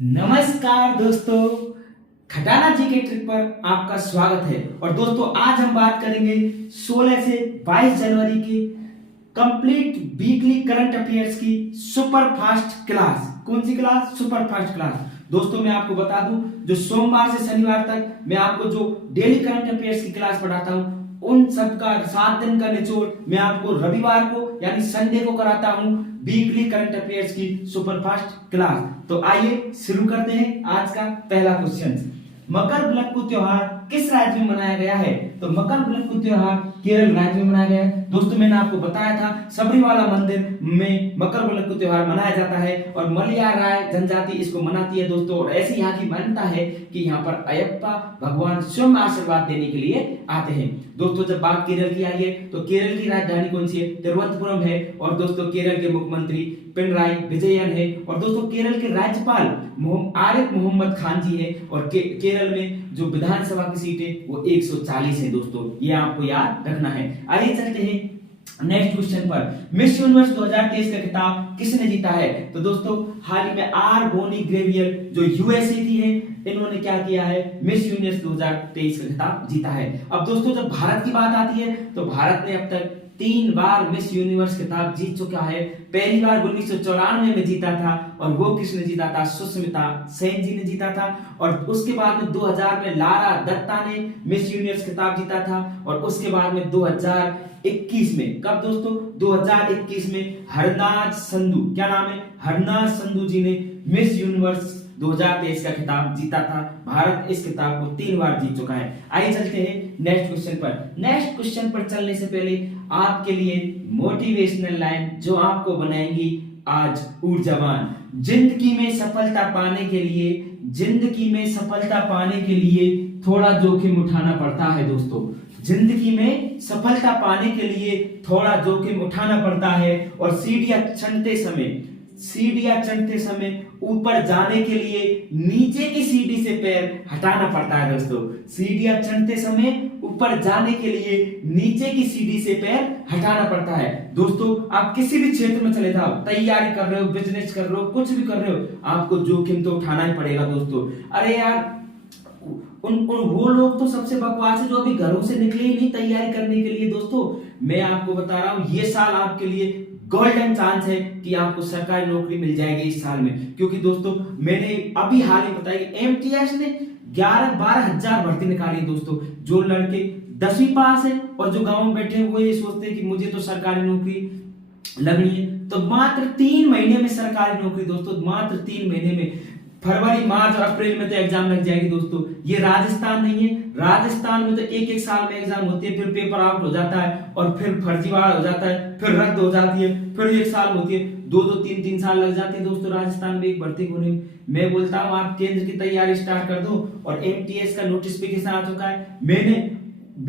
नमस्कार दोस्तों, खटाना जी के ट्रिप पर आपका स्वागत है। और दोस्तों आज हम बात करेंगे 16 से 22 जनवरी की कंप्लीट वीकली करंट अफेयर्स की सुपर फास्ट क्लास। कौन सी क्लास? Super fast class. दोस्तों मैं आपको बता दूं, जो सोमवार से शनिवार तक मैं आपको जो डेली करंट अफेयर्स की क्लास पढ़ाता हूं, उन सब का 7 दिन का निचोड़ मैं आपको रविवार को यानी संडे को कराता हूं वीकली करंट अफेयर्स की सुपरफास्ट क्लास। तो आइए शुरू करते हैं आज का पहला क्वेश्चन। मकर बिलक्कू त्योहार किस राज्य में मनाया गया है? तो मकर बिलक्कू त्योहार केरल राज्य में मनाया गया है। दोस्तों मैंने आपको बताया था सबरीवाला मंदिर में मकर बिलक्कू त्योहार मनाया जाता है और मलयाराय जनजाति इसको मनाती है दोस्तों। और ऐसी यहाँ की मान्यता है कि यहाँ पर अयप्पा भगवान स्वयं आशीर्वाद देने के लिए आते हैं। दोस्तों जब बात केरल की आई है तो केरल की राजधानी कौन सी है? तिरुवनंतपुरम है। और दोस्तों केरल के मुख्यमंत्री पिनराई विजयन है। और दोस्तों केरल के राज्यपाल आरिफ मोहम्मद खान जी है। और केरल में जो विधानसभा की सीट है वो 140 है दोस्तों, ये आपको याद रखना है। आइए चलते हैं नेक्स्ट क्वेश्चन पर। मिस यूनिवर्स 2023 का खिताब किसने जीता है? तो दोस्तों हाल ही में आर बोनी ग्रेवियल जो यूएसए की है, इन्होंने क्या किया है? मिस यूनिवर्स 2023 का खिताब जीता है। अब दोस्तों जब भारत की बात आती है तो भारत ने अब तक 3 बार मिस यूनिवर्स खिताब जीत चुका है। पहली बार 1994 में जीता था और वो किसने जीता था? सुष्मिता सेन जी ने जीता था। और उसके बाद में 2000 में लारा दत्ता ने मिस यूनिवर्स खिताब जीता था। और उसके बाद में 2021 में, कब दोस्तों? 2021 में हरनाज संधू, क्या नाम है? हरनाज संधू जी ने मिस यूनिवर्स 2023 का खिताब जीता था। भारत इस खिताब को 3 बार जीत चुका है। आइए चलते हैं नेक्स्ट क्वेश्चन पर। नेक्स्ट क्वेश्चन पर चलने से पहले आपके लिए मोटिवेशनल लाइन जो आपको बनाएंगी आज ऊर्जावान। जिंदगी में सफलता पाने के लिए, जिंदगी में सफलता पाने के लिए थोड़ा जोखिम उठाना पड़ता है दोस्तों। जिंदगी में सफलता पाने के लिए थोड़ा जोखिम उठाना पड़ता है। और सीढ़ियां चढ़ते समय ऊपर जाने के लिए नीचे की सीढ़ी से पैर हटाना पड़ता है दोस्तों। सीढ़ियां चढ़ते समय ऊपर जाने के लिए नीचे की सीढ़ी से पैर हटाना पड़ता है दोस्तों। आप किसी भी क्षेत्र में चले जाओ, तैयारी कर रहे हो, बिजनेस कर रहे हो, कुछ भी कर रहे हो, आपको जोखिम तो उठाना ही पड़ेगा दोस्तों। अरे यार वो लोग तो सबसे बकवास है जो अभी घरों से निकले ही नहीं तैयारी करने के लिए दोस्तों। मैं आपको बता रहा हूं ये साल आपके लिए गोल्डन चांस है कि आपको सरकारी नौकरी मिल जाएगी इस साल में। क्योंकि दोस्तों मैंने अभी हाल ही बताया कि एमटीएस ने 11-12 हजार भर्ती निकाली दोस्तों। जो लड़के 10वीं पास है और जो गांव में बैठे वो ये सोचते हैं कि मुझे तो सरकारी नौकरी लगनी है, तो मात्र 3 महीने में सरकारी नौकरी दोस्तों, मात्र 3 महीने में। फरवरी, मार्च और अप्रैल में तो एग्जाम लग जाएगी दोस्तों। ये राजस्थान नहीं है, राजस्थान में तो एक साल में एग्जाम होती है, फिर पेपर आउट हो जाता है और फिर फर्जीवाड़ा हो जाता है, फिर रद्द हो जाती है, फिर 1 साल होती है, 2-2, 3-3 साल लग जाते हैं दोस्तों राजस्थान में एक भर्ती होने में। मैं बोलता हूँ आप केंद्र की तैयारी स्टार्ट कर दो। और एमटीएस का नोटिफिकेशन आ चुका है, मैंने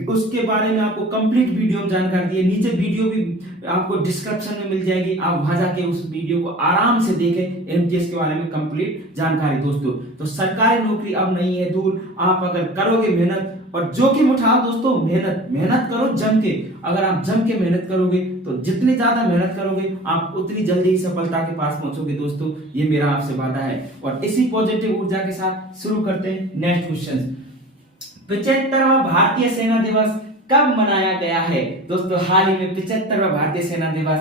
उसके बारे में आपको कंप्लीट वीडियो में जानकारी दी है। नीचे वीडियो भी आपको डिस्क्रिप्शन में मिल जाएगी, आप वहां जाके उस वीडियो को आराम से देखें, एमटीएस के बारे में कंप्लीट जानकारी दोस्तों। तो सरकारी नौकरी अब नहीं है दूर, आप अगर करोगे मेहनत और जोखिम उठाओ दोस्तों, मेहनत करो जम के। अगर आप जम के मेहनत करोगे तो जितनी ज्यादा मेहनत करोगे आप उतनी जल्दी ही सफलता के पास पहुंचोगे दोस्तों, ये मेरा आपसे वादा है। और इसी पॉजिटिव ऊर्जा के साथ शुरू करते हैं नेक्स्ट क्वेश्चन। 75वां भारतीय सेना दिवस कब मनाया गया है? दोस्तों हाल ही में 75वां भारतीय सेना दिवस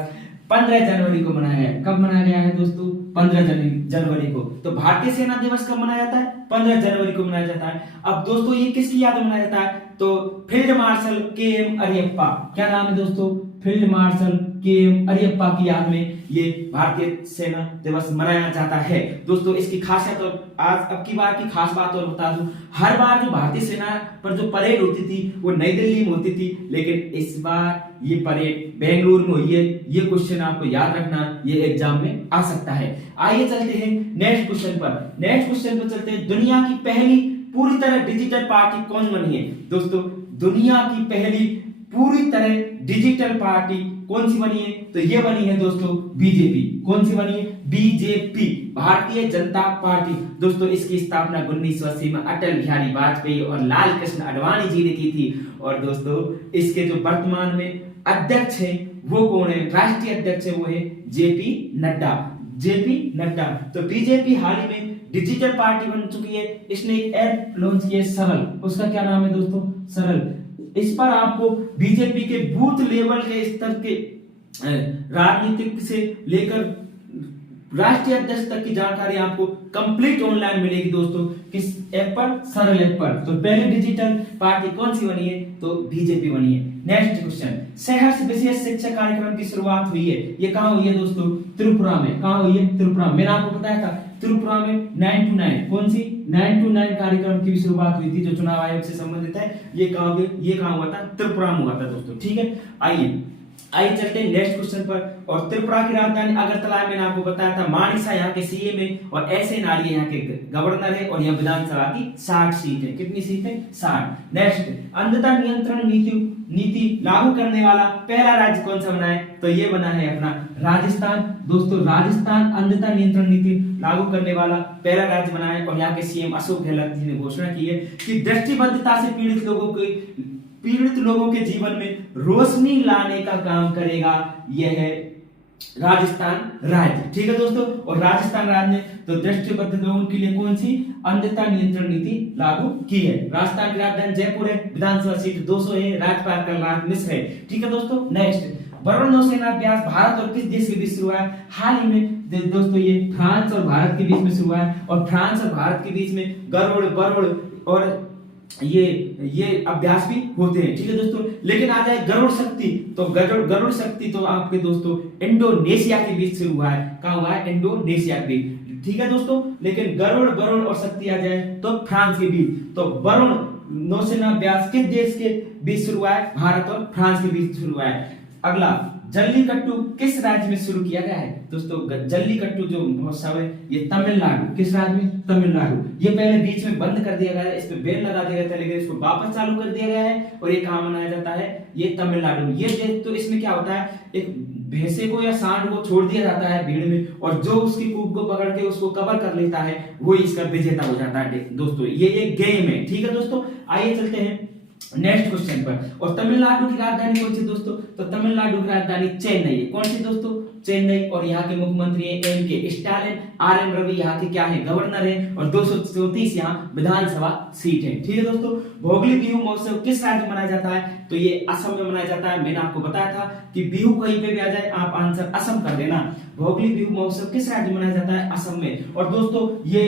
15 जनवरी को मनाया है। कब मनाया गया है दोस्तों? 15 जनवरी को। तो भारतीय सेना दिवस कब मनाया जाता है? 15 जनवरी को मनाया जाता है। अब दोस्तों ये किसकी याद में मनाया जाता है? तो फील्ड मार्शल के.एम. अरियप्पा, क्या नाम है दोस्तों? Field marshal KM. अरियप्पा की याद में ये भारतीय सेना दिवस मनाया जाता है दोस्तों। इसकी खासियत और आज अब की बार की खास बात और बता दूं, हर बार जो भारतीय सेना पर जो परेड होती थी वो नई दिल्ली में होती थी, लेकिन इस बार ये परेड बेंगलुरु में हुई है। ये क्वेश्चन आपको याद रखना, ये एग्जाम में आ सकता है। आइए चलते हैं नेक्स्ट क्वेश्चन पर। नेक्स्ट क्वेश्चन पर चलते हैं, दुनिया की पहली पूरी तरह डिजिटल पार्टी कौन बनी है? दोस्तों दुनिया की पहली पूरी तरह डिजिटल पार्टी कौन सी बनी है? तो ये बनी है दोस्तों बीजेपी। कौन सी बनी है? BJP, Bharatiya Janata party. दोस्तों इसकी स्थापना 1980 में अटल बिहारी वाजपेयी और लाल कृष्ण आडवाणी जी ने की थी। और दोस्तों इसके जो वर्तमान में अध्यक्ष है वो कौन है? राष्ट्रीय अध्यक्ष है वो है जेपी नड्डा। जेपी नड्डा। तो बीजेपी हाल ही में डिजिटल पार्टी बन चुकी है। इसने एक ऐप लॉन्च किया है सरल, उसका क्या नाम है दोस्तों? सरल। इस पर आपको बीजेपी के बूथ लेवल के स्तर के राजनीतिक से लेकर राष्ट्रीय अध्यक्ष तक की जानकारी आपको कंप्लीट ऑनलाइन मिलेगी दोस्तों। किस ऐप पर? सरल ऐप पर। तो पहले डिजिटल पार्टी कौन सी बनी है? तो बीजेपी बनी है। नेक्स्ट क्वेश्चन, सहर्ष विशेष शिक्षा कार्यक्रम की शुरुआत हुई है, ये कहां हुई है दोस्तों? त्रिपुरा में। कहां हुई है? त्रिपुरा। मैंने आपको बताया था त्रिपुरा में 9 to 9, कौन सी? 9 to 9 कार्यक्रम की भी शुरुआत हुई थी, जो चुनाव आयोग से संबंधित है। ये कहां हुआ था? त्रिपुरा में हुआ था दोस्तों। ठीक है, आइए चलते हैं नेक्स्ट क्वेश्चन पर। और त्रिपुरा की राजधानी अगरतला है, मैंने आपको बताया था। मानिसा यहाँ के सीएम है और ऐसे नारी यहाँ के गवर्नर है और यहाँ विधानसभा की 60 सीट है। कितनी सीट है? 60। नेक्स्ट, अंधता नियंत्रण नीति लागू करने वाला पहला राज्य कौन सा बना है? तो ये बना है अपना राजस्थान दोस्तों। राजस्थान अंधता नियंत्रण नीति लागू करने वाला पहला राज्य बना है और यहाँ के सीएम अशोक गहलोत जी ने घोषणा की है कि दृष्टिबद्धता से पीड़ित लोगों के जीवन में रोशनी लाने का काम करेगा यह है राजस्थान राज्य। ठीक है दोस्तों, और राजस्थान राज्य ने तो दृष्टिबद्ध लोगों के लिए कौन सी अंधता नियंत्रण नीति लागू की है। राजस्थान की राजधानी जयपुर है, विधानसभा सीट 200 है, राज्यपाल कलराज मिश्र है। ठीक है दोस्तों। नेक्स्ट, वरुण नौसेना अभ्यास भारत और किस देश के बीच शुरू हुआ है? हाल ही में दोस्तों ये फ्रांस और भारत के बीच में शुरू हुआ है और फ्रांस और भारत के बीच में गरुड़ और ये अभ्यास भी होते हैं। ठीक है दोस्तों। लेकिन आ जाए गरुड़ शक्ति, तो गरुड़ शक्ति तो आपके दोस्तों इंडोनेशिया के बीच से हुआ है। कहां हुआ है? इंडोनेशिया के बीच। ठीक है दोस्तों। लेकिन गरुड़ और शक्ति आ जाए तो फ्रांस के बीच। तो वरुण नौसेना अभ्यास किस देश के बीच शुरू हुआ है? भारत और फ्रांस के बीच शुरू हुआ है। अगला, जल्लीकट्टू किस राज्य में शुरू किया गया है? दोस्तों जल्लीकट्टू जो महोत्सव है ये तमिलनाडु। किस राज्य में? तमिलनाडु। ये पहले बीच में बंद कर दिया गया है, इस पे बैन लगा दिया गया था, लेकिन इसको वापस चालू कर दिया गया है और ये कहां मनाया जाता है? ये तमिलनाडु में। ये तो इसमें क्या होता है, एक भैंसे को या सांड को छोड़ दिया जाता है भीड़ में और जो उसकी कूप को पकड़ के उसको कवर कर लेता है वो इसका विजेता हो जाता है दोस्तों। ये एक गेम है। ठीक है दोस्तों। आइए चलते हैं नेक्स्ट क्वेश्चन पर। और तमिलनाडु की राजधानी कौन सी दोस्तों? तो तमिलनाडु की राजधानी चेन्नई है। कौन सी दोस्तों? चेन्नई। और यहाँ के मुख्यमंत्री है एम.के. स्टालिन। आर.एन. रवि यहाँ के क्या है? गवर्नर है और 234 यहाँ विधानसभा सीट है। ठीक है दोस्तों। भोगली बिहू महोत्सव किस राज्य में मनाया जाता है? तो ये असम में मनाया जाता है। मैंने आपको बताया था कि बिहू कहीं पे भी आ जाए आप आंसर असम कर देना। भोगली बिहू महोत्सव किस राज्य में मनाया जाता है? असम में। और दोस्तों ये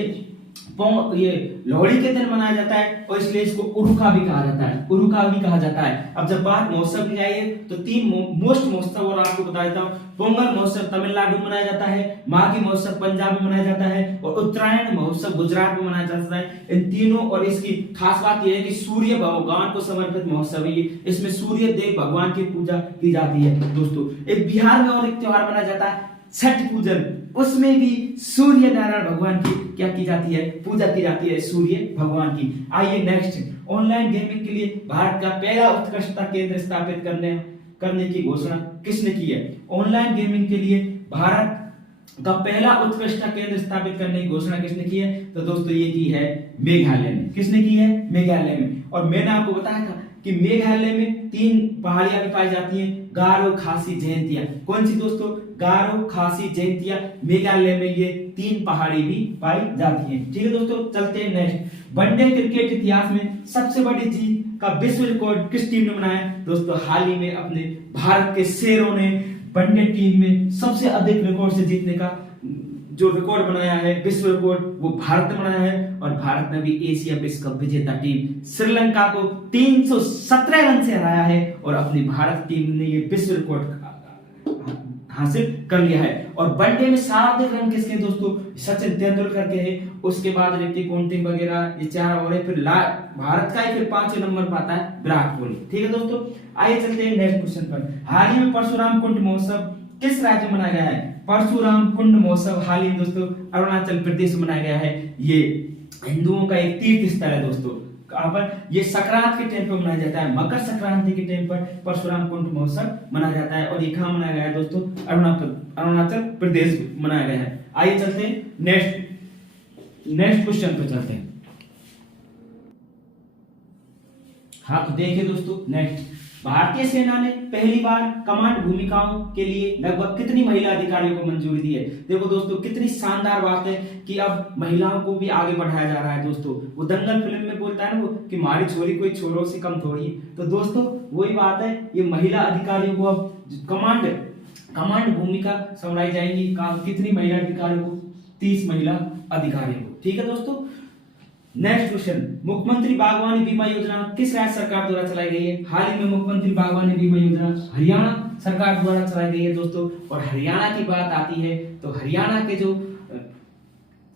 लोहड़ी के दिन मनाया जाता है और इसलिए इसको उरुका भी कहा जाता है। उरुका भी कहा जाता है। अब जब बात महोत्सव की आए तो 3 मोस्ट महोत्सव और आपको बता देता हूं। पोंगल महोत्सव तमिलनाडु में मनाया जाता है, माघी महोत्सव पंजाब में मनाया जाता है और उत्तरायण महोत्सव गुजरात में मनाया जाता है। इन तीनों, और इसकी खास बात यह है कि सूर्य भगवान को समर्पित महोत्सव है। इसमें सूर्य देव भगवान की पूजा की जाती है दोस्तों। एक बिहार में और एक त्योहार मनाया जाता है छठ पूजन, उसमें भी सूर्य नारायण भगवान की क्या की जाती है? पूजा की जाती है सूर्य भगवान की। आइए नेक्स्ट, ऑनलाइन गेमिंग के लिए भारत का पहला उत्कृष्टता केंद्र स्थापित करने की घोषणा किसने की है? ऑनलाइन गेमिंग के लिए भारत का पहला उत्कृष्टता केंद्र स्थापित करने की घोषणा किसने की है? तो दोस्तों ये की है मेघालय ने। किसने की है? मेघालय में। और मैंने आपको बताया था कि मेघालय में 3 पहाड़ियां भी पाई जाती हैं, गारो, खासी, जयंतिया। कौन सी दोस्तों? गारो, खासी, जयंतिया। मेघालय में ये 3 पहाड़ी भी पाई जाती हैं। ठीक है दोस्तों। चलते हैं नेक्स्ट, वनडे क्रिकेट इतिहास में सबसे बड़ी जीत का विश्व रिकॉर्ड किस टीम ने बनाया? दोस्तों हाल ही में अपने भारत के शेरों ने वनडे टीम में सबसे अधिक रिकॉर्ड से जीतने का जो रिकॉर्ड बनाया है, विश्व रिकॉर्ड, वो भारत ने बनाया है। और भारत ने भी एशिया विश्व कप विजेता टीम श्रीलंका को 317 रन से हराया है और अपनी भारत टीम ने ये विश्व रिकॉर्ड हासिल कर लिया है। और वनडे में सर्वाधिक रन किसके दोस्तों? सचिन तेंदुलकर के हैं। उसके बाद ऋतिक पोंटिंग वगैरह ये 4 और फिर भारत का ही फिर 5वें नंबर पर आता है विराट कोहली। ठीक है दोस्तों। आइए चलते हैं नेक्स्ट क्वेश्चन पर। हाल ही में परशुराम कुंड महोत्सव किस राज्य में मनाया गया है? परशुराम कुंड महोत्सव हाल ही दोस्तों अरुणाचल प्रदेश में मनाया गया है। ये हिंदुओं का एक तीर्थ स्थल है दोस्तों। कहां पर? ये संक्रांति के टाइम पर मनाया जाता है, मकर संक्रांति के टाइम पर परशुराम कुंड महोत्सव मनाया जाता है। और ये कहां मनाया गया है दोस्तों? अरुणाचल प्रदेश में मनाया गया है। आइए चलते हैं नेक्स्ट क्वेश्चन पर चलते हैं। हाँ तो देखिए दोस्तों नेक्स्ट, भारतीय सेना ने पहली बार कमांड भूमिकाओं के लिए लगभग कितनी महिला अधिकारियों को मंजूरी दी है। देखो दोस्तों कितनी शानदार बात है कि अब महिलाओं को भी आगे बढ़ाया जा रहा है। दोस्तों वो दंगल फिल्म में बोलता है ना वो कि हमारी छोरी कोई छोरों से कम थोड़ी है। तो दोस्तों वही बात है, ये महिला अधिकारियों को अब कमांड भूमिका संभाई जाएंगी। कितनी महिला अधिकारियों को, 30 महिला अधिकारियों को। ठीक है दोस्तों, नेक्स्ट क्वेश्चन, मुख्यमंत्री बागवानी बीमा योजना किस राज्य सरकार द्वारा चलाई गई है। हाल ही में मुख्यमंत्री बागवानी बीमा योजना हरियाणा सरकार द्वारा चलाई गई है दोस्तों। और हरियाणा की बात आती है तो हरियाणा के जो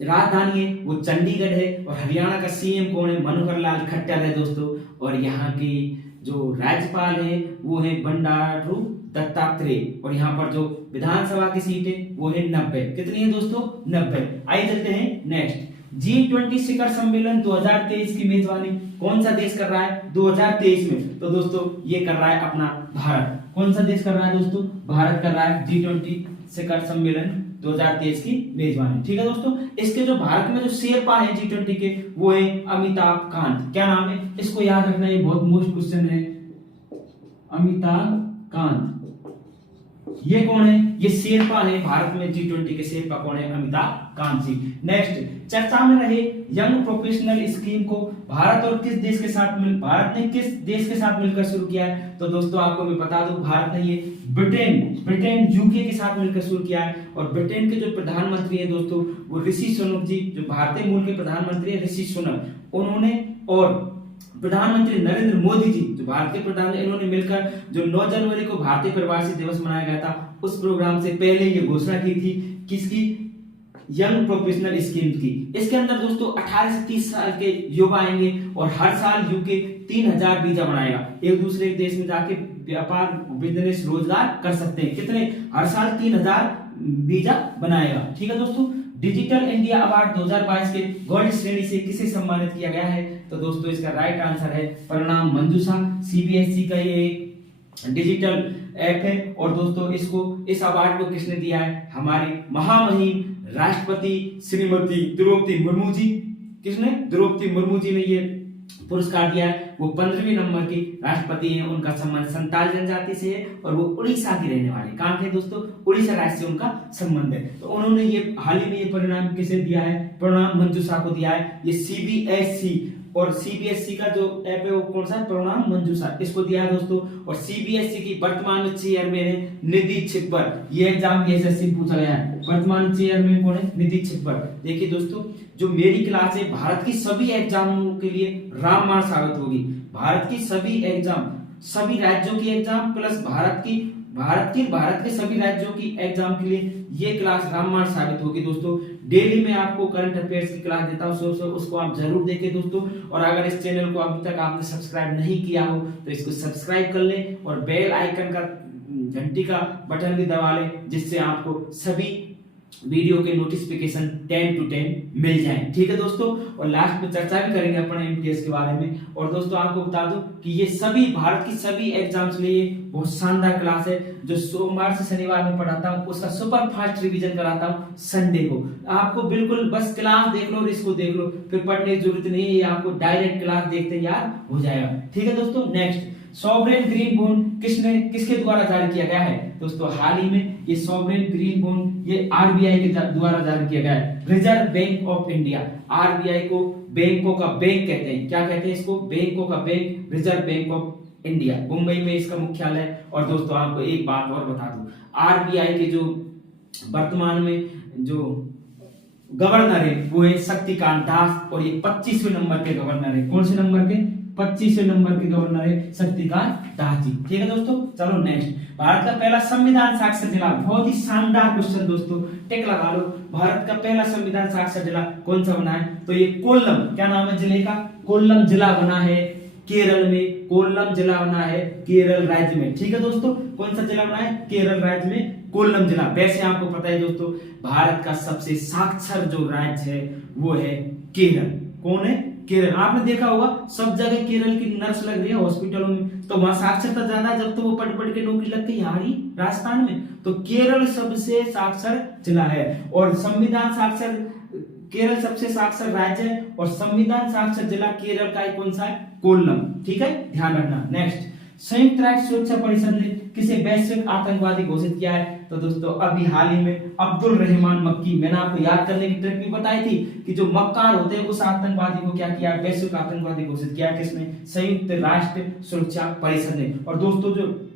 राजधानी है वो चंडीगढ़ है और हरियाणा का सीएम कौन है, मनोहर लाल खट्टर है दोस्तों। और यहाँ की जो राज्यपाल है वो है बंडारू दत्तात्रेय। और यहाँ पर जो विधानसभा की सीट है वो है 90। कितनी है दोस्तों, 90। आइए चलते हैं नेक्स्ट, G20 शिखर सम्मेलन 2023 की मेजबानी कौन सा देश कर रहा है 2023 में। तो दोस्तों ये कर रहा है अपना भारत। कौन सा देश कर रहा है दोस्तों, भारत कर रहा है G20 शिखर सम्मेलन 2023 की मेजबानी। ठीक है दोस्तों, इसके जो भारत में जो शेरपा है G20 के वो है अमिताभ कांत। क्या नाम है, इसको याद रखना, ये बहुत मोस्ट क्वेश्चन है। अमिताभ कांत ये कौन है, ये शेरपा है भारत में G20 के शेरपा कौन है, अमिताभ कांत जी। नेक्स्ट, चर्चा में रहे यंग प्रोफेशनल स्कीम को भारत और किस देश के साथ भारत ने किस देश के साथ मिलकर शुरू किया है। तो दोस्तों आपको मैं बता दूं, भारत ने ये ब्रिटेन यूके के साथ मिलकर शुरू किया है। और ब्रिटेन के जो प्रधानमंत्री है दोस्तों वो ऋषि सुनक जी, जो भारतीय मूल के प्रधानमंत्री है ऋषि सुनक, उन्होंने और प्रधानमंत्री नरेंद्र मोदी जी जो भारत के प्रधानमंत्री, इन्होंने मिलकर जो 9 जनवरी को भारतीय प्रवासी दिवस मनाया गया था उस प्रोग्राम से पहले ये घोषणा की थी किसकी, यंग प्रोफेशनल स्कीम की। इसके अंदर दोस्तों 18 से 30 साल के युवा आएंगे और हर साल यूके 3000 वीजा बनाएगा। एक दूसरे देश में जाके व्यापार बिजनेस रोजगार कर सकते हैं। कितने, हर साल 3000 वीजा बनाएगा। ठीक है दोस्तों, डिजिटल इंडिया अवार्ड 2022 के गोल्ड श्रेणी से किसे सम्मानित किया गया है। तो दोस्तों इसका राइट आंसर है परिणाम मंजूषा। सीबीएसई का ये डिजिटल ऐप है। और दोस्तों इस अवार्ड को किसने दिया है, हमारी महामहिम राष्ट्रपति श्रीमती द्रौपदी मुर्मू जी। किसने, द्रौपदी मुर्मू जी ने ये पुरस्कार दिया है। वो 15वें नंबर की राष्ट्रपति हैं। उनका संबंध संताल जनजाति से है और वो उड़ीसा की रहने वाले। कहां के दोस्तों, उड़ीसा राज्य से उनका संबंध है। तो उन्होंने ये हाल ही में ये परिणाम किसे दिया है, परिणाम मंजूषा को दिया है। ये सीबीएसई और सीबीएसई का जो ऐप है वो कौन सा, परिणाम मंजूषा, इसको दिया है दोस्तों। और सीबीएसई की वर्तमान में चेयरमैन है निधि छिब्बर। ये एग्जाम भी एसएससी पूछा गया है। वर्तमान चेयरमैन कौन है, निधि छिब्बर। देखिए दोस्तों, जो मेरी क्लास है भारत की सभी एग्जामों के लिए रामबाण साबित होगी। भारत की सभी एग्जाम, सभी राज्यों की एग्जाम प्लस भारत के सभी राज्यों की एग्जाम के लिए ये क्लास रामबाण साबित होगी दोस्तों। डेली मैं आपको करंट अफेयर्स की क्लास देता हूं, उसको आप जरूर देखें दोस्तों। और अगर इस चैनल को अभी तक आपने सब्सक्राइब नहीं किया हो तो इसको सब्सक्राइब कर लें और बेल आइकन का घंटी का बटन भी दबा लें, जिससे आपको सभी वीडियो के नोटिफिकेशन 10 to 10 मिल जाए। ठीक है दोस्तों, और लास्ट में चर्चा भी करेंगे अपन एमटीएस के बारे में। और दोस्तों आपको बता दूं कि ये सभी भारत की सभी एग्जाम्स के लिए बहुत शानदार क्लास है। जो सोमवार से शनिवार में पढ़ाता हूँ उसका सुपर फास्ट रिवीजन कराता हूँ संडे को। आपको बिल्कुल बस क्लास देख लो और इसको देख लो, फिर पढ़ने की जरूरत नहीं है, ये आपको डायरेक्ट क्लास देखते याद हो जाएगा। ठीक है दोस्तों, नेक्स्ट, सॉवरेन ग्रीन बॉन्ड किसके द्वारा जारी किया गया है। दोस्तों हाल ही में ये सॉवरेन ग्रीन बॉन्ड ये आरबीआई के द्वारा जारी किया गया है। Reserve bank of India, RBI को बैंकों का बैंक कहते हैं। क्या कहते हैं इसको, बैंकों का bank, reserve bank of India. Mumbai में इसका मुख्यालय है। और दोस्तों आपको एक बात और बता दूं, आरबीआई के जो वर्तमान में जो गवर्नर है वो है शक्तिकांत दास और ये 25वें नंबर के गवर्नर है। कौन से नंबर के, 25वें नंबर के गवर्नर है शक्तिकांत दास जी। ठीक है दोस्तों, चलो नेक्स्ट, भारत का पहला संविधान साक्षर जिला, बहुत ही शानदार क्वेश्चन दोस्तों, टिक लगा लो। भारत का पहला संविधान साक्षर जिला कौन सा बना है, तो ये कोल्लम, क्या नाम है जिले का, कोल्लम जिला बना है केरल में। कोल्लम जिला बना है केरल राज्य में। ठीक है दोस्तों, कौन सा जिला बना है, केरल राज्य में कोल्लम जिला। वैसे आपको पता है दोस्तों भारत का सबसे साक्षर जो राज्य है वो है केरल। कौन है, केरल। आपने देखा होगा सब जगह केरल की नर्स लग रही है हॉस्पिटलों में, तो वहां साक्षरता ज्यादा है। जब तो वो पढ़ के नौकरी लग गई यहाँ ही राजस्थान में, तो केरल सबसे साक्षर जिला है। और संविधान साक्षर, केरल सबसे साक्षर राज्य है और संविधान साक्षर जिला केरल का कौन सा है, कोल्लम। ठीक है, ध्यान रखना। नेक्स्ट, संयुक्त राष्ट्र सुरक्षा परिषद ने किसे वैश्विक आतंकवादी घोषित किया है? तो दोस्तों अभी हाल ही में अब्दुल रहमान मक्की, मैंने आपको याद करने की ट्रिक भी बताई थी कि जो मक्कार होते हैं उस आतंकवादी को क्या किया, वैश्विक आतंकवादी घोषित किया। किसने? संयुक्त राष्ट्र सुरक्षा परिषद ने। और दोस्तों जो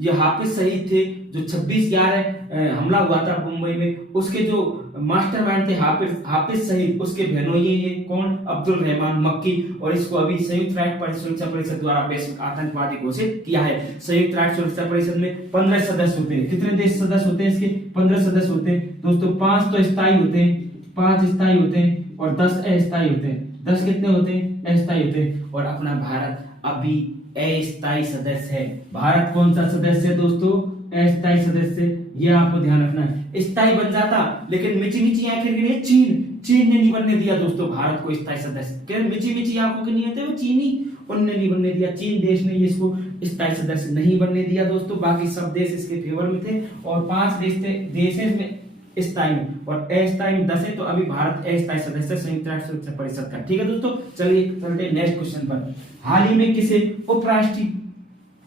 ये हाफिज सईद थे, जो 26/11 हमला हुआ था मुंबई में, उसके जो मास्टरमाइंड थे हाफिज सईद, उसके बहनोई ये कौन? अब्दुल रहमान मक्की। और इसको अभी संयुक्त राष्ट्र सुरक्षा परिषद द्वारा वैश्विक आतंकवादी घोषित किया है। संयुक्त राष्ट्र सुरक्षा परिषद में 15 सदस्य होते हैं। कितने देश सदस्य होते हैं इसके? 15 सदस्य होते हैं दोस्तों। 5 तो स्थायी होते हैं, 5 स्थायी होते हैं और 10 अस्थायी होते हैं। 10 कितने होते हैं? अस्थायी होते हैं। और अपना भारत अभी अस्थायी सदस्य है। भारत कौन सा सदस्य है दोस्तों? अस्थायी सदस्य। ये आपको ध्यान रखना है। स्थायी बन जाता लेकिन मिची मिची आंखें गिरी चीन ने नहीं बनने दिया दोस्तों भारत को स्थायी सदस्य। क्या मिची मिची आंखों के नहीं होते वो चीनी, उनने नहीं बनने दिया। चीन देश ने इसको स्थायी सदस्य नहीं बनने दिया दोस्तों। बाकी सब देश इसके फेवर में थे और 5 देश थे देश में स्थायी में, और अस्थायी में 10 है। तो अभी भारत अस्थायी सदस्य संयुक्त राष्ट्र सुरक्षा परिषद का। ठीक है दोस्तों, चलिए चलते हैं नेक्स्ट क्वेश्चन पर। हाल ही में किसे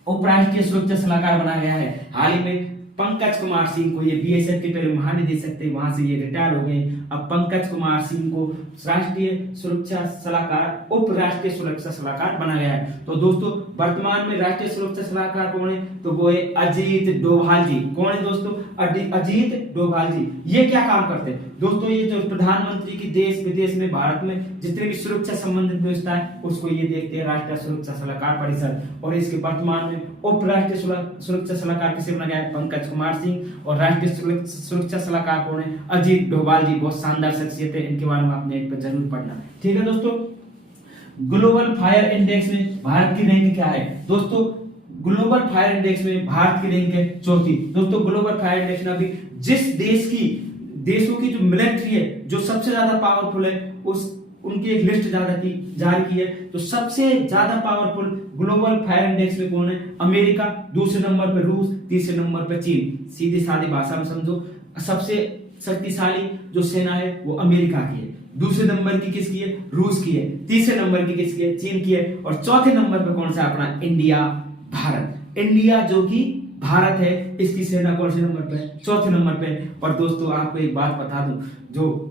उपराष्ट्रीय सुरक्षा सलाहकार बनाया गया है? हाल ही में पंकज कुमार सिंह को, ये बीएसएफ के पहले महानिदेशक थे, वहां से ये रिटायर हो गए। अब पंकज कुमार सिंह को राष्ट्रीय सुरक्षा सलाहकार, उप राष्ट्रीय सुरक्षा सलाहकार बनाया गया है। तो दोस्तों वर्तमान में राष्ट्रीय सुरक्षा सलाहकार कौन है? तो वो है अजीत डोभाल जी। कौन है दोस्तों? अजीत डोभाल जी। ये क्या काम करते हैं दोस्तों? ये जो प्रधानमंत्री की देश विदेश में, भारत में जितने भी सुरक्षा संबंधित व्यवस्था है उसको ये देखते हैं राष्ट्रीय सुरक्षा सलाहकार परिषद। और इसके वर्तमान में उप राष्ट्रीय सुरक्षा सलाहकार किसे बनाया गया है? पंकज कुमार सिंह। और राष्ट्रीय सुरक्षा सलाहकार कौन है? अजीत डोभाल जी। बहुत शानदार शख्सियत है, इनके बारे में आपने नेट पर जरूर पढ़ना। ठीक है दोस्तों, ग्लोबल फायर इंडेक्स में भारत की रैंक क्या है? दोस्तों ग्लोबल फायर इंडेक्स में भारत की रैंक है 4थी। दोस्तों ग्लोबल फायर इंडेक्स में अभी जिस देशों की जो मिलिट्री है, जो सबसे ज्यादा पावरफुल है, उनकी एक लिस्ट जारी की है। तो सबसे ज्यादा पावरफुल ग्लोबल फायर इंडेक्स में कौन है? अमेरिका। दूसरे नंबर पर रूस, तीसरे नंबर पर चीन। सीधी सादी भाषा में समझो, सबसे शक्तिशाली जो सेना है वो अमेरिका की है। दूसरे नंबर की किसकी है? रूस की है। तीसरे नंबर की किसकी है? चीन की है। और चौथे नंबर पर कौन सा? अपना इंडिया, भारत। इंडिया जो कि भारत है, इसकी सेना कौन से नंबर पे? चौथे नंबर पे। और दोस्तों आपको एक बात बता दूं, जो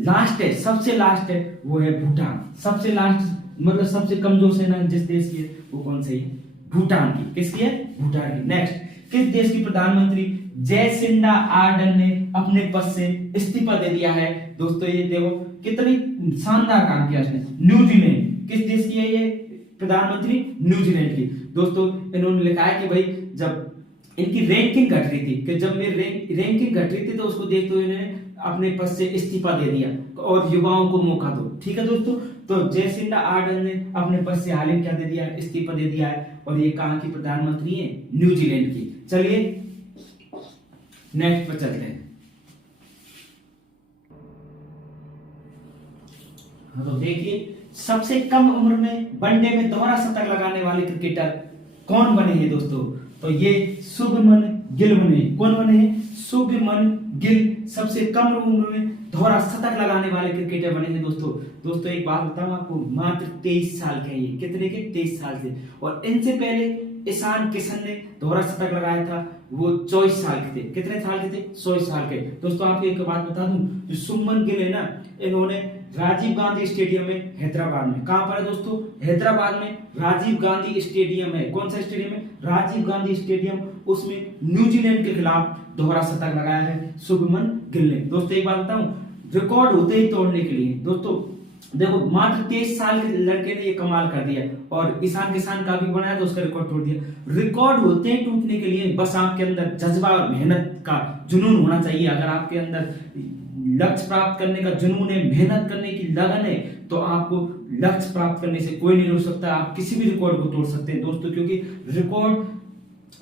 लास्ट है, सबसे लास्ट है, वो है भूटान। सबसे लास्ट मतलब सबसे कमजोर सेना जिस देश की है वो कौन सी है? भूटान की। किसकी है? भूटान की। नेक्स्ट, किस देश की प्रधानमंत्री जैसिंडा आर्डर्न ने अपने पद से इस्तीफा दे दिया है? दोस्तों ये देखो कितनी शानदार काम किया इसने। न्यूजीलैंड। किस देश की है ये प्रधानमंत्री? न्यूजीलैंड की। दोस्तों इन्होंने लिखा है कि भाई जब इनकी रैंकिंग घट रही थी, कि जब मेरी रैंकिंग घट रही थी तो उसको देखते हुए इन्होंने अपने पद से इस्तीफा दे दिया और युवाओं को मौका दो। ठीक है दोस्तों, तो जैसिंडा आर्डर्न ने अपने पद से हाल ही क्या दे दिया है? इस्तीफा दे दिया है। और ये कहां की प्रधानमंत्री है? न्यूजीलैंड की। चलिए नेक्स्ट पर चलते हैं। तो देखिए सबसे कम उम्र में वनडे में दोहरा शतक लगाने वाले क्रिकेटर कौन बने हैं दोस्तों? तो ये शुभमन गिल बने। कौन बने हैं? शुभमन गिल सबसे कम उम्र में दोहरा शतक लगाने वाले क्रिकेटर बने हैं दोस्तों एक बात बताऊं आपको, मात्र 23 साल के ये। कितने के? 23 साल से। और इनसे पहले ईशान किशन ने दोहरा शतक लगाया था, वो 24 साल के थे। कितने साल के थे? 24 साल के। दोस्तों आपको एक बात बता दूं, जो शुभमन गिल है ना, इन्होंने राजीव गांधी स्टेडियम में हैदराबाद में, कहां पर है दोस्तों? हैदराबाद में राजीव गांधी स्टेडियम है। कौन सा स्टेडियम है? राजीव गांधी स्टेडियम। उसमें न्यूजीलैंड के खिलाफ दोहरा शतक लगाया है शुभमन गिल ने। दोस्तों एक बात बताऊं, रिकॉर्ड होते ही तोड़ने के लिए दोस्तों देखो, मात्र 23 साल के लड़के ने ये कमाल कर दिया। और ईशान किशन का भी बनाया तो उसका रिकॉर्ड तोड़ दिया। रिकॉर्ड होते ही टूटने के लिए बस आपके अंदर जज्बा और मेहनत का जुनून होना चाहिए। अगर आपके अंदर लक्ष्य प्राप्त करने का जुनून है, मेहनत करने की लगन है, तो आपको लक्ष्य प्राप्त करने से कोई नहीं रोक सकता। आप किसी भी रिकॉर्ड को तोड़ सकते हैं दोस्तों, क्योंकि रिकॉर्ड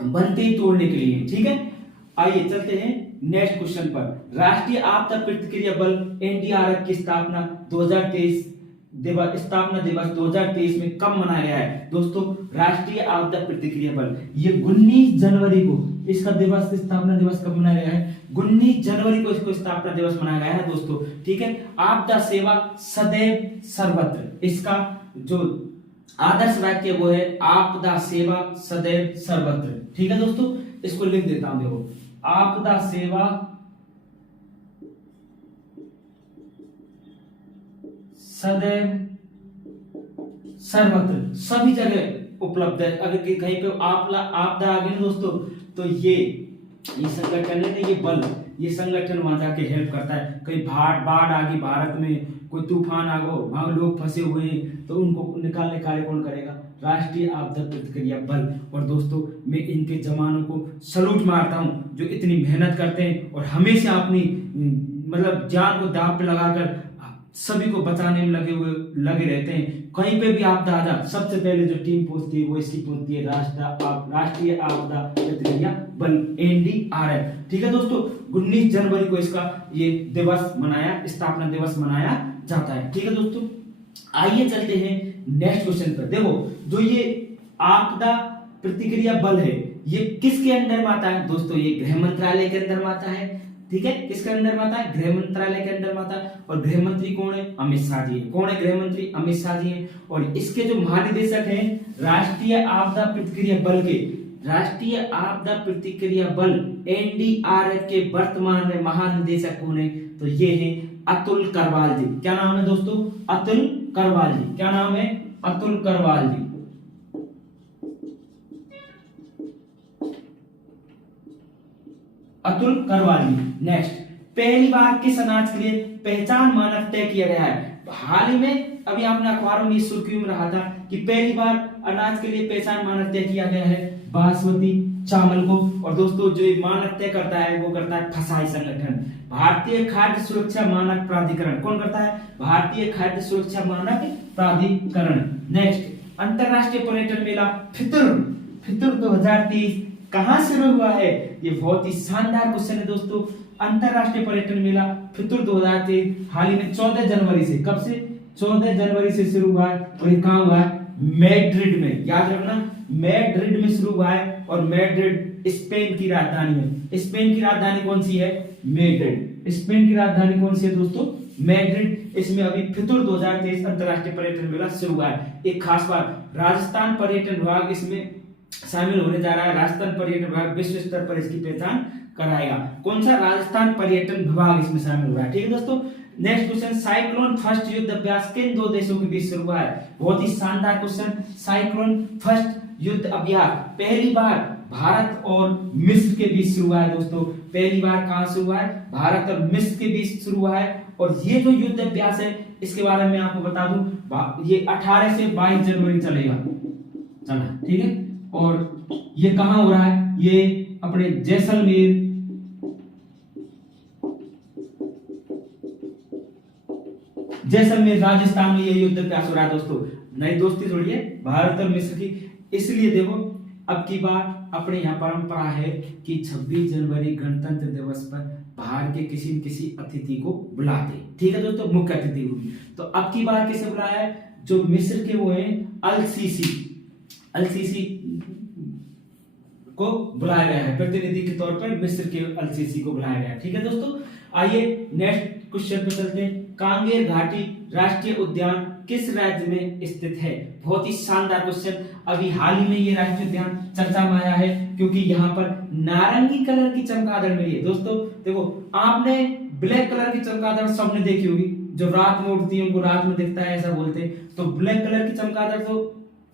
बनते ही तोड़ने के लिए। ठीक है, आइए चलते हैं नेक्स्ट क्वेश्चन पर। राष्ट्रीय आपदा प्रतिक्रिया बल एनडीआरएफ की स्थापना 2023 में कब मनाया गया है? दोस्तों राष्ट्रीय आपदा प्रतिक्रिया बल ये 19 जनवरी को इसका दिवस, स्थापना दिवस कब मनाया गया है? 19 जनवरी को इसको स्थापना दिवस मनाया गया है दोस्तों। ठीक है, आपदा सेवा सदैव सर्वत्र, इसका जो आदर्श वाक्य वो है आपदा सेवा सदैव सर्वत्र। ठीक है दोस्तों, इसको लिख देता हूं, देखो आपदा सेवा सदैव सर्वत्र, सभी जगह उपलब्ध है। अगर कहीं पे आपदा आ गई ना दोस्तों, तो ये संगठन है ना, ये बल, ये संगठन वहां जाके हेल्प करता है। कहीं बाढ़ आ गई भारत में, कोई तूफान आ गो, वहां लोग फंसे हुए हैं, तो उनको निकालने कार्य कौन करेगा? राष्ट्रीय आपदा प्रतिक्रिया बल। और दोस्तों मैं इनके जवानों को सलूट मारता हूं जो इतनी मेहनत करते हैं और हमेशा अपनी मतलब जान को दांव पे लगाकर सभी को बचाने में लगे रहते हैं। कहीं पे भी आपदा आ जा, सबसे पहले जो टीम पहुंचती है वो इसकी पहुंचती है राष्ट्रीय आपदा प्रतिक्रिया बल, NDRF। ठीक है दोस्तों, 19 जनवरी को इसका ये दिवस मनाया, स्थापना दिवस मनाया जाता है। ठीक है दोस्तों, आइए चलते हैं नेक्स्ट क्वेश्चन पर। देखो जो ये आपदा प्रतिक्रिया बल है ये किसके अंडर में आता है दोस्तों? ये गृह मंत्रालय के अंदर में आता है। ठीक है, किसके अंदर में आता है? गृह मंत्रालय के अंदर में आता है। और गृह मंत्री कौन है? अमित शाह जी है। कौन है गृह मंत्री? अमित शाह जी हैं। और इसके जो महानिदेशक हैं राष्ट्रीय आपदा प्रतिक्रिया बल के, राष्ट्रीय आपदा प्रतिक्रिया बल NDRF के वर्तमान में महानिदेशक कौन है? तो ये है अतुल करवाल जी। क्या नाम है दोस्तों? अतुल करवाल जी। क्या नाम है? अतुल करवाल जी। अतुल करवाल जी। नेक्स्ट, पहली बार किस अनाज के लिए पहचान मानक तय किया गया है? हाल ही में अभी आपने अखबारों में सुर्खियों में रहा था कि पहली बार अनाज के लिए पहचान मानक तय किया गया है बासमती चावल को। और दोस्तों जो मानक तय करता है वो करता है फसाई संगठन, भारतीय खाद्य सुरक्षा मानक प्राधिकरण। कौन करता है? भारतीय खाद्य सुरक्षा मानक प्राधिकरण। नेक्स्ट, अंतरराष्ट्रीय पर्यटन मेला फितुर 2023 कहां शुरू हुआ है? ये बहुत ही शानदार क्वेश्चन है दोस्तों। अंतरराष्ट्रीय पर्यटन मेला फितुर 2023 हाल ही में 14 जनवरी से, कब से? 14 जनवरी से शुरू हुआ है। और ये कहां हुआ है? मैड्रिड में। याद रखना, मैड्रिड में शुरू हुआ है। और मैड्रिड स्पेन की राजधानी है। स्पेन की राजधानी कौन सी है? मैड्रिड। स्पेन की राजधानी कौन सी है दोस्तों? मैड्रिड। इसमें अभी फितुर 2023 अंतरराष्ट्रीय पर्यटन मेला शुरू हुआ है। एक खास बात, राजस्थान पर्यटन विभाग इसमें शामिल होने जा रहा है। राजस्थान पर्यटन विभाग विश्व स्तर पर इसकी पहचान कराएगा। कौन सा? राजस्थान पर्यटन विभाग इसमें शामिल हुआ है। ठीक है दोस्तों, नेक्स्ट क्वेश्चन, साइक्लोन फर्स्ट युद्ध अभ्यास किन दो देशों के बीच शुरू हुआ है? बहुत ही शानदार क्वेश्चन। साइक्लोन फर्स्ट युद्ध अभ्यास पहली बार भारत और मिस्र के बीच शुरू हुआ है दोस्तों। पहली बार कहां शुरू हुआ है? भारत और मिस्र के बीच शुरू हुआ है। और ये जो युद्ध अभ्यास है इसके बारे में आपको बता दूं, ये 18 से 22 जनवरी चलेगा। ठीक है, और ये कहां हो रहा है? ये अपने जैसलमेर राजस्थान में ये युद्ध अभ्यास हो रहा है दोस्तों। नई दोस्ती जोड़िए भारत और मिस्र की। इसलिए देखो अब की बार अपने यहाँ परंपरा है कि 26 जनवरी गणतंत्र दिवस पर बाहर के किसी न किसी अतिथि को बुलाते। ठीक है दोस्तों, मुख्य अतिथि को। तो अब की बार किसे बुलाया है? जो मिस्र के वो हैं अल सीसी को बुलाया गया है। प्रतिनिधि के तौर पर मिस्र के अल सीसी को बुलाया गया है। ठीक है दोस्तों, आइए नेक्स्ट क्वेश्चन पे चलते हैं। कांगेर घाटी राष्ट्रीय उद्यान किस राज्य में स्थित है? बहुत ही शानदार क्वेश्चन। अभी हाल ही में ये राष्ट्रीय उद्यान चर्चा में आया है क्योंकि यहाँ पर नारंगी कलर की चमगादड़ मिली है। दोस्तों देखो, आपने ब्लैक कलर की चमगादड़ सबने देखी होगी, जो रात में उड़ती है उनको रात में दिखता है ऐसा बोलते हैं। तो ब्लैक कलर की चमगादड़ तो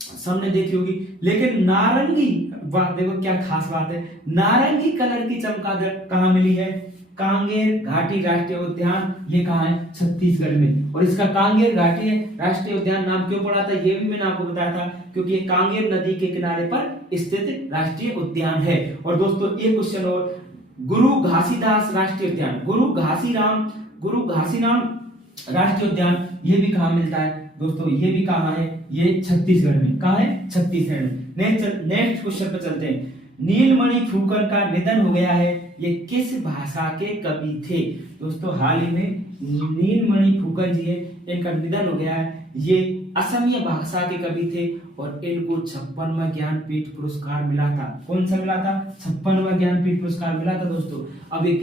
सबने देखी होगी, लेकिन नारंगी, वाह देखो क्या खास बात है, नारंगी कलर की चमगादड़ कहाँ मिली है? कांगेर घाटी राष्ट्रीय उद्यान। ये कहाँ है? छत्तीसगढ़ में। और इसका कांगेर घाटी राष्ट्रीय उद्यान नाम क्यों पड़ा था ये भी मैंने आपको बताया था, क्योंकि ये कांगेर नदी के किनारे पर स्थित राष्ट्रीय उद्यान है। और दोस्तों एक क्वेश्चन और, गुरु घासीदास राष्ट्रीय उद्यान, गुरु घासीराम राष्ट्रीय उद्यान, ये भी कहाँ मिलता है दोस्तों? ये भी कहाँ है? ये छत्तीसगढ़ में। कहाँ है? छत्तीसगढ़ में। नेक्स्ट क्वेश्चन पे चलते हैं। नीलमणि फुकन का निधन हो गया है, ये किस भाषा के कवि थे? दोस्तों हाल ही में नीलमणि फुकन जी है, इनका निधन हो गया है। ये असमिया भाषा के कवि थे और इनको 56वां ज्ञानपीठ पुरस्कार मिला था। कौन सा मिला था? 56वां ज्ञानपीठ पुरस्कार मिला था दोस्तों। अब ये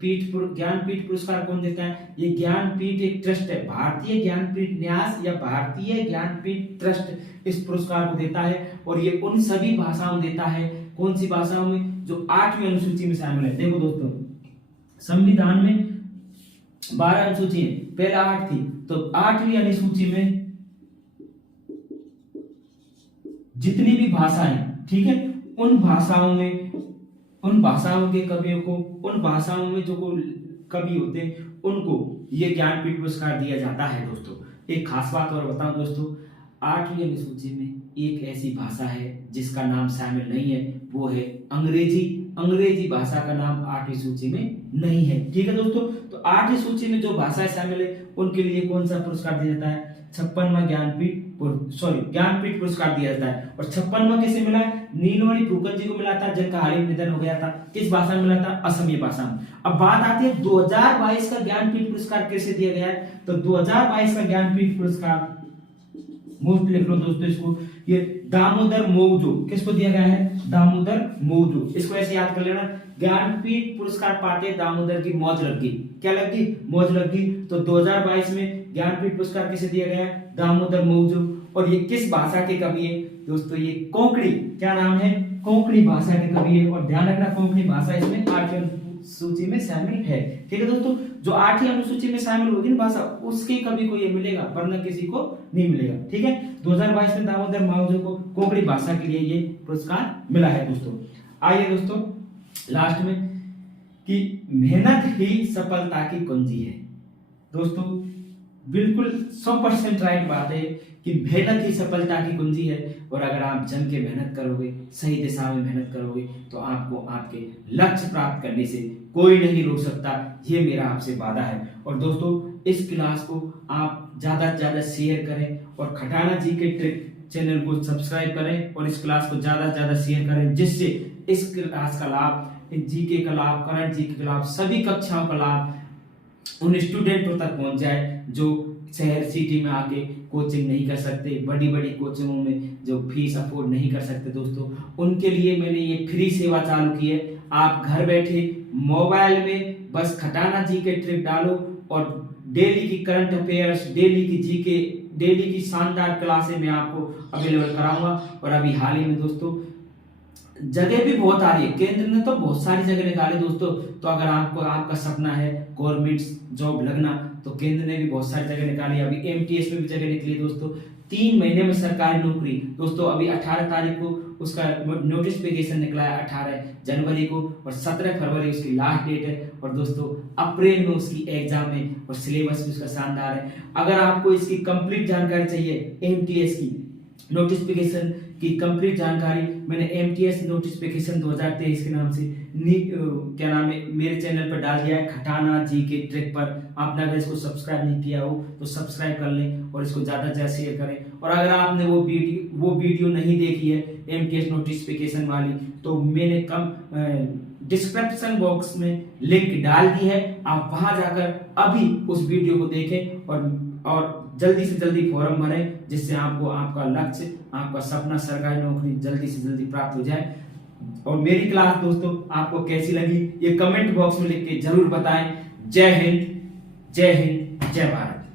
ज्ञानपीठ पुरस्कार कौन देता है? ये ज्ञानपीठ एक ट्रस्ट है, भारतीय ज्ञानपीठ न्यास या भारतीय ज्ञानपीठ ट्रस्ट इस पुरस्कार को देता है। और ये उन सभी भाषाओं देता है, कौन सी भाषाओं में? जो 8वीं अनुसूची में शामिल है। देखो दोस्तों, संविधान में 12 अनुसूची है, पहले 8 थी, तो 8वीं अनुसूची में जितनी भी भाषाएं, ठीक है, उन भाषाओं के कवियों को, उन भाषाओं में जो कवि होते हैं उनको ये ज्ञानपीठ पुरस्कार दिया जाता है। दोस्तों एक खास बात और बताऊं दोस्तों, 8वीं अनुसूची में एक ऐसी भाषा है जिसका नाम शामिल नहीं है, वो है अंग्रेजी। अंग्रेजी भाषा का नाम 8वीं सूची में नहीं है। ठीक है दोस्तों, तो 8वीं सूची में जो भाषाएं शामिल है उनके लिए कौन सा पुरस्कार दिया जाता है? 56वां ज्ञानपीठ पुरस्कार दिया जाता है। और 56वां किसे मिला है? नीलमणि फुकन जी को मिला था, जिनका हाल ही निधन हो गया था। किस भाषा में मिला था? असमिया भाषा में। अब बात आती है 2022 का ज्ञानपीठ पुरस्कार कैसे दिया गया है। तो 2022 का ज्ञानपीठ पुरस्कार मोस्ट लिख लो दोस्तों इसको, ये दामोदर मौजो, किसको दिया गया है? दामोदर मौजो। इसको ऐसे याद कर लेना, ज्ञानपीठ पुरस्कार पाते दामोदर की मौज लग गई। क्या लग गई? मौज लग गई। तो 2022 में ज्ञानपीठ पुरस्कार किसे दिया गया है? दामोदर मौजो। और ये किस भाषा के कवि है दोस्तों? ये कोंकणी, क्या नाम है? कोंकणी भाषा के कवि है। और ध्यान रखना, कोंकणी भाषा इसमें 8वीं अनुसूची में शामिल है। ठीक है दोस्तों, जो 8वीं अनुसूची में शामिल होगी ना भाषा, उसके कवि को ये मिलेगा, वरना किसी को नहीं मिलेगा। ठीक है, 2022 में दामोदर मौजो को कोंकणी भाषा के लिए ये पुरस्कार मिला है। दोस्तों आइए दोस्तों लास्ट में, कि मेहनत ही सफलता की कुंजी है। दोस्तों बिल्कुल 100% राइट बात है कि मेहनत ही सफलता की कुंजी है। और अगर आप जम के मेहनत करोगे, सही दिशा में मेहनत करोगे, तो आपको आपके लक्ष्य प्राप्त करने से कोई नहीं रोक सकता। ये मेरा आपसे वादा है। और दोस्तों इस क्लास को आप ज्यादा से ज्यादा शेयर करें और खटाना जी के ट्रिक चैनल को सब्सक्राइब करें और इस क्लास को ज्यादा से ज्यादा शेयर करें, जिससे इस क्लास का लाभ, जीके का लाभ, करंट जीके का लाभ, सभी कक्षाओं का लाभ उन स्टूडेंटों तक पहुंच जाए जो शहर सिटी में आके कोचिंग नहीं कर सकते, बड़ी बड़ी कोचिंगों में जो फीस अफोर्ड नहीं कर सकते। दोस्तों उनके लिए मैंने ये फ्री सेवा चालू की है। आप घर बैठे मोबाइल में बस खटाना जी के ट्रिक डालो और डेली की करंट अफेयर्स, डेली की जीके, डेली की शानदार क्लासें मैं आपको अवेलेबल कराऊंगा। और अभी हाल ही में दोस्तों जगह भी बहुत आ रही है, केंद्र ने तो बहुत सारी जगह निकाली दोस्तों। तो अगर आपको, आपका सपना है गवर्नमेंट जॉब लगना, तो केंद्र ने भी बहुत सारी जगह निकाली। अभी एमटीएस में भी जगह निकली दोस्तों, 3 महीने में सरकारी नौकरी। दोस्तों अभी 18 तारीख को उसका नोटिफिकेशन निकला है, 18 जनवरी को, और 17 फरवरी उसकी लास्ट डेट है। और दोस्तों अप्रैल में उसकी एग्जाम है और सिलेबस भी उसका शानदार है। अगर आपको इसकी कंप्लीट जानकारी चाहिए, एमटीएस की नोटिफिकेशन की कंप्लीट जानकारी, मैंने एमटीएस नोटिफिकेशन 2023 के नाम से क्या नाम है, मेरे चैनल पर डाल दिया है, खटाना जी के ट्रिक पर। आपने अगर इसको सब्सक्राइब नहीं किया हो तो सब्सक्राइब कर लें और इसको ज्यादा से ज्यादा शेयर करें। और अगर आपने वो वीडियो नहीं देखी है एमटीएस नोटिफिकेशन वाली, तो मैंने डिस्क्रिप्शन बॉक्स में लिंक डाल दी है, आप वहां जाकर अभी उस वीडियो को देखें और जल्दी से जल्दी फॉर्म भरें, जिससे आपको आपका लक्ष्य, आपका सपना सरकारी नौकरी जल्दी से जल्दी प्राप्त हो जाए। और मेरी क्लास दोस्तों आपको कैसी लगी ये कमेंट बॉक्स में लिख के जरूर बताएं। जय हिंद, जय हिंद, जय भारत।